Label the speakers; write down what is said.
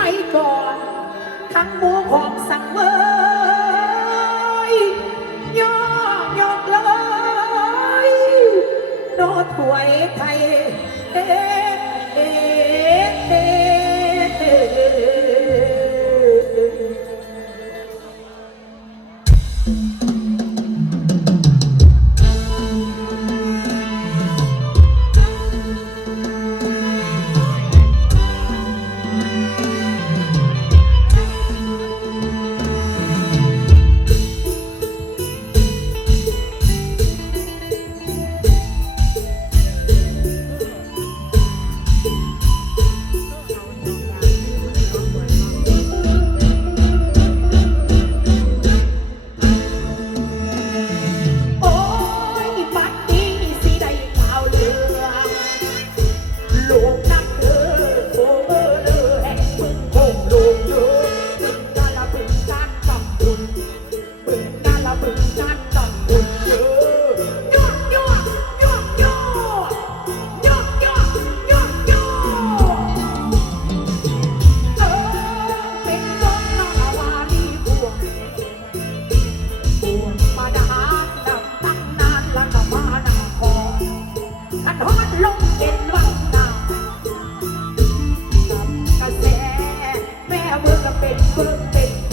Speaker 1: ไม่ก่อน ทั้งหมูหอมสังเวยยอกยอกเลยโนถวยไทยเอ เป็นเบิ่งเป็น